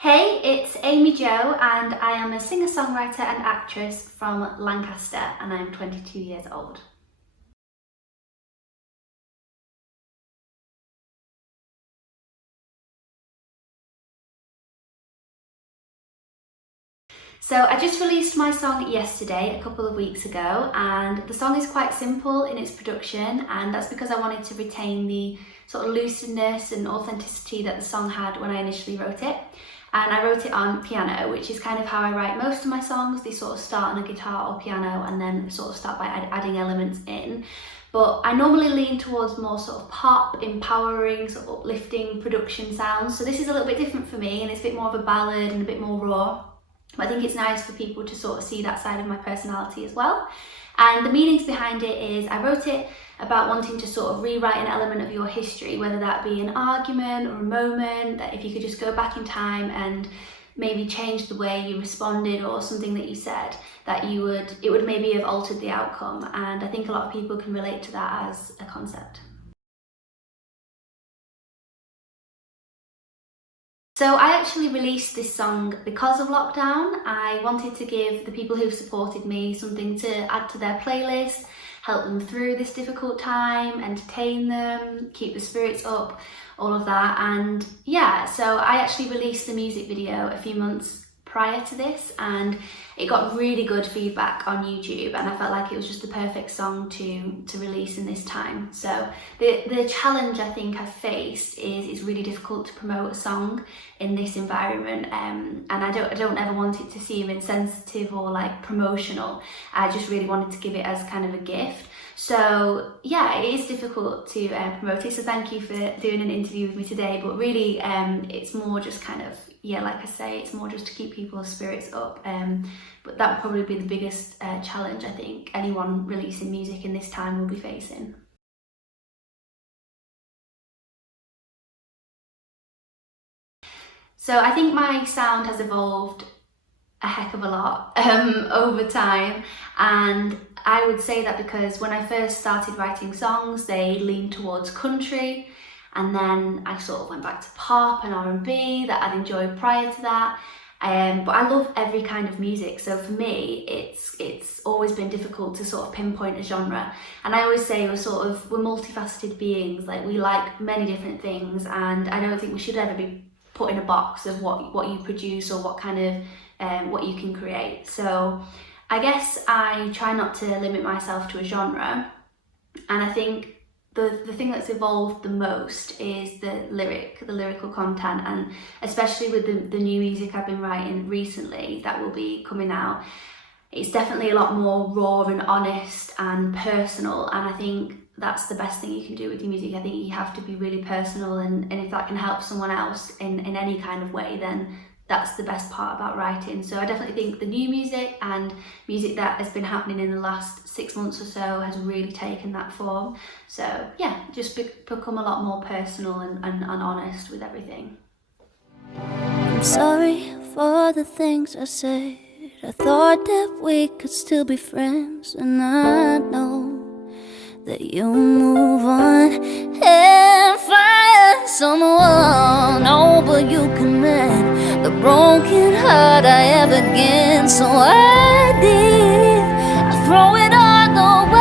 Hey, it's Amy Jo and I am a singer-songwriter and actress from Lancaster and I'm 22 years old. So I just released my song yesterday, a couple of weeks ago, and the song is quite simple in its production, and that's because I wanted to retain the sort of looseness and authenticity that the song had when I initially wrote it. And I wrote it on piano, which is kind of how I write most of my songs. They sort of start on a guitar or piano and then sort of start by adding elements in. But I normally lean towards more sort of pop, empowering, sort of uplifting production sounds. So this is a little bit different for me and it's a bit more of a ballad and a bit more raw. But I think it's nice for people to sort of see that side of my personality as well. And the meanings behind it is I wrote it about wanting to sort of rewrite an element of your history, whether that be an argument or a moment, that if you could just go back in time and maybe change the way you responded or something that you said, that it would maybe have altered the outcome. And I think a lot of people can relate to that as a concept. So I actually released this song because of lockdown. I wanted to give the people who've supported me something to add to their playlist, help them through this difficult time, entertain them, keep the spirits up, all of that. And yeah, so I actually released the music video a few months prior to this and it got really good feedback on YouTube and I felt like it was just the perfect song to release in this time. So the challenge I think I've faced is it's really difficult to promote a song in this environment and I don't ever want it to seem insensitive or like promotional. I just really wanted to give it as kind of a gift. So yeah, it is difficult to promote it, so thank you for doing an interview with me today, but really it's more just kind of, yeah, like I say, it's more just to keep people's spirits up, but that would probably be the biggest challenge I think anyone releasing music in this time will be facing. So I think my sound has evolved a heck of a lot over time, and I would say that because when I first started writing songs they leaned towards country and then I sort of went back to pop and R&B that I'd enjoyed prior to that, but I love every kind of music, so for me it's always been difficult to sort of pinpoint a genre. And I always say we're multifaceted beings, like we like many different things, and I don't think we should ever be put in a box of what you produce or what kind of what you can create. So I guess I try not to limit myself to a genre, and I think the thing that's evolved the most is the lyrical content, and especially with the new music I've been writing recently that will be coming out, it's definitely a lot more raw and honest and personal, and I think that's the best thing you can do with your music. I think you have to be really personal, and if that can help someone else in any kind of way, then that's the best part about writing. So I definitely think the new music and music that has been happening in the last 6 months or so has really taken that form. So yeah, just become a lot more personal and honest with everything. I'm sorry for the things I said. I thought that we could still be friends, and I know that you'll move on and find someone. Oh, but you can mend the broken heart I have again. So I did, I throw it all away.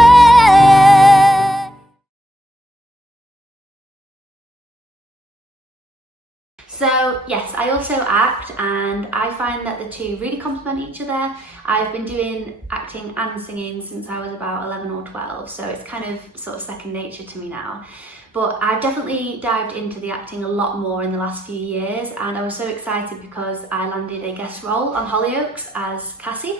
So yes, I also act, and I find that the two really complement each other. I've been doing acting and singing since I was about 11 or 12, so it's kind of sort of second nature to me now. But I've definitely dived into the acting a lot more in the last few years, and I was so excited because I landed a guest role on Hollyoaks as Cassie.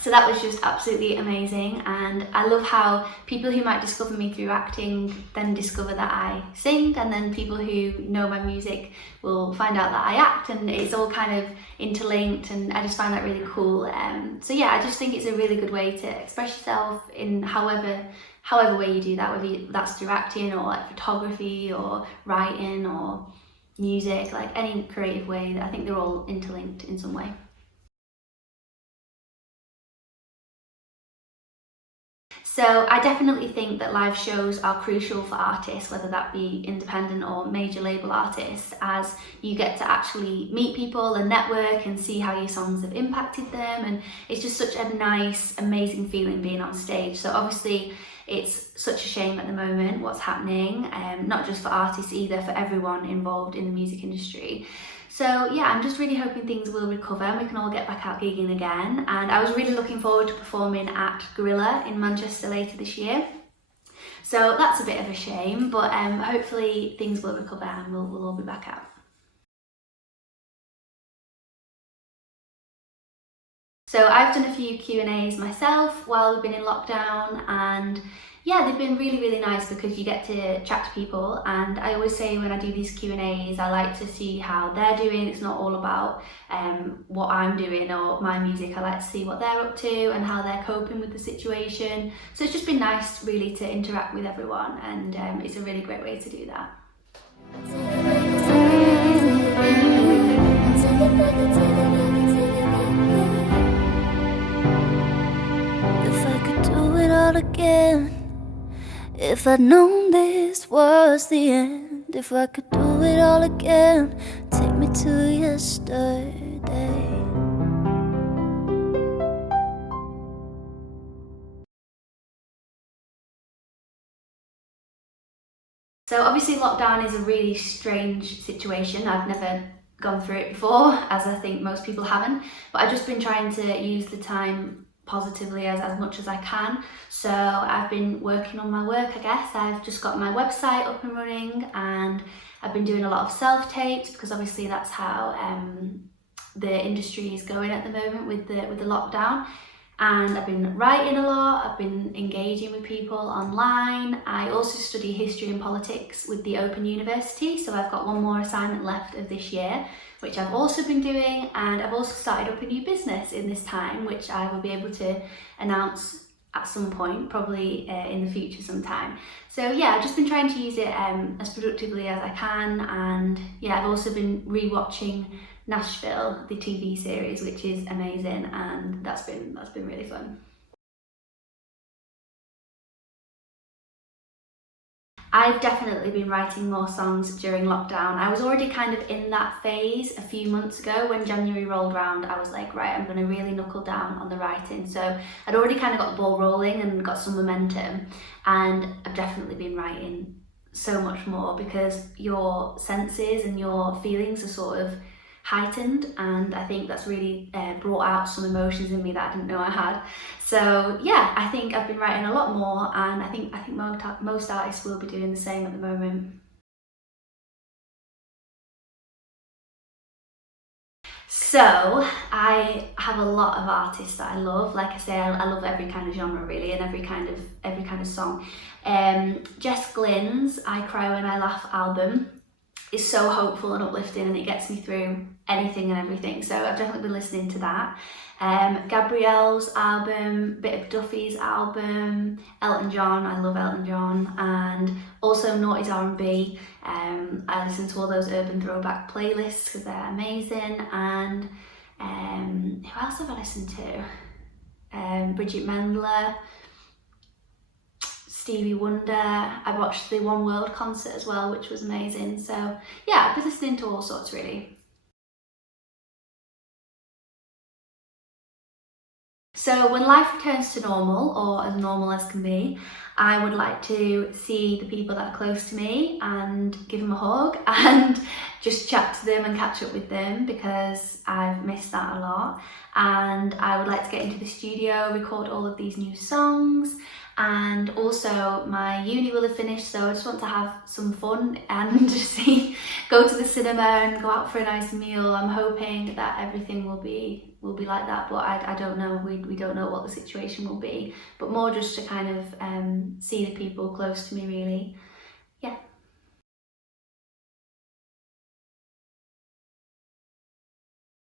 So that was just absolutely amazing, and I love how people who might discover me through acting then discover that I sing, and then people who know my music will find out that I act, and it's all kind of interlinked, and I just find that really cool. So yeah, I just think it's a really good way to express yourself in however way you do that, whether that's through acting or like photography or writing or music, like any creative way. I think they're all interlinked in some way. So I definitely think that live shows are crucial for artists, whether that be independent or major label artists, as you get to actually meet people and network and see how your songs have impacted them, and it's just such a nice, amazing feeling being on stage. So obviously it's such a shame at the moment what's happening, not just for artists either, for everyone involved in the music industry. So yeah, I'm just really hoping things will recover and we can all get back out gigging again. And I was really looking forward to performing at Gorilla in Manchester later this year. So that's a bit of a shame, but hopefully things will recover and we'll all be back out. So I've done a few Q&As myself while we've been in lockdown, and yeah, they've been really, really nice because you get to chat to people. And I always say when I do these Q&As, I like to see how they're doing. It's not all about what I'm doing or my music. I like to see what they're up to and how they're coping with the situation. So it's just been nice really to interact with everyone, and it's a really great way to do that. If I could do it all again, if I'd known this was the end, if I could do it all again, take me to yesterday. So obviously lockdown is a really strange situation. I've never gone through it before, as I think most people haven't, but I've just been trying to use the time positively as much as I can. So I've been working on my work, I guess. I've just got my website up and running, and I've been doing a lot of self-tapes because obviously that's how the industry is going at the moment with the lockdown. And I've been writing a lot, I've been engaging with people online. I also study history and politics with the Open University, so I've got one more assignment left of this year, which I've also been doing, and I've also started up a new business in this time, which I will be able to announce at some point, probably in the future sometime. So yeah, I've just been trying to use it as productively as I can, and yeah, I've also been rewatching Nashville, the TV series, which is amazing, and that's been really fun. I've definitely been writing more songs during lockdown. I was already kind of in that phase a few months ago. When January rolled around, I was like, right, I'm going to really knuckle down on the writing. So I'd already kind of got the ball rolling and got some momentum, and I've definitely been writing so much more because your senses and your feelings are sort of heightened, and I think that's really brought out some emotions in me that I didn't know I had. So yeah, I think I've been writing a lot more, and I think most artists will be doing the same at the moment. So I have a lot of artists that I love. Like I say, I love every kind of genre really, and every kind of song. Jess Glynne's I Cry When I Laugh album is so hopeful and uplifting, and it gets me through anything and everything. So I've definitely been listening to that. Gabrielle's album, bit of Duffy's album, Elton John, I love Elton John, and also Naughty's R&B. I listen to all those urban throwback playlists because they're amazing. And who else have I listened to? Bridget Mendler, Stevie Wonder. I watched the One World concert as well, which was amazing. So yeah, I've been listening to all sorts really. So when life returns to normal, or as normal as can be, I would like to see the people that are close to me and give them a hug and just chat to them and catch up with them, because I've missed that a lot. And I would like to get into the studio, record all of these new songs, and also my uni will have finished, so I just want to have some fun and just go to the cinema and go out for a nice meal. I'm hoping that everything will be like that, but I don't know. We don't know what the situation will be, but more just to kind of see the people close to me really.